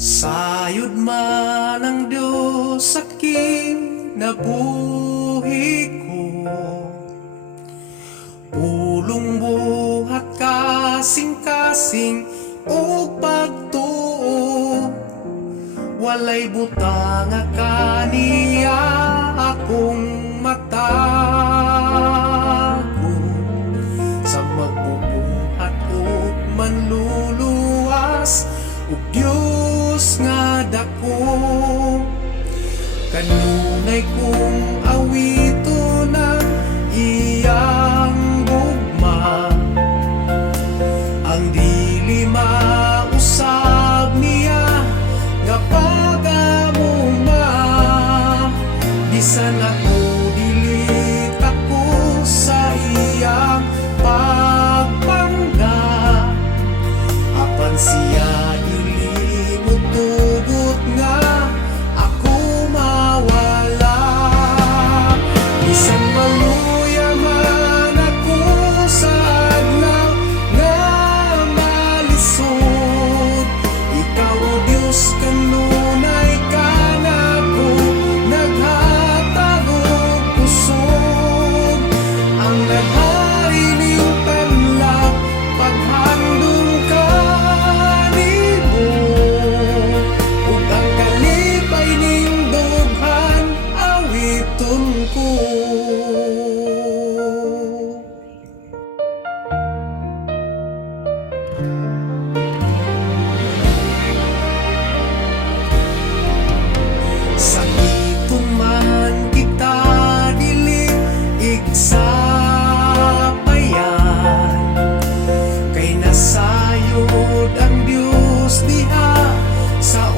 Sayod man ang Diyos sa kinabuhi ko, pulong buhat kasing-kasing o pagtuo, walay butang nga kaniya akong matago, sa magbubuhat o manluluwas ug Diyos nga dako. Kanunay kong awito ng iyang gugma, ang dili mausab niya nga pagamuma. Bisan ako dili ako sa iyang pagpangga, apan siya tugot nga ako mawala. Bisan maluya man ako sa adlaw nga malisod, ikaw o Diyos kanunay ka nako naghatag og pusod. Ang naghari ning tanlak paghandong ka ko. Sakiton man kita dili igsapayan, kay nasayod ang Diyos diha sa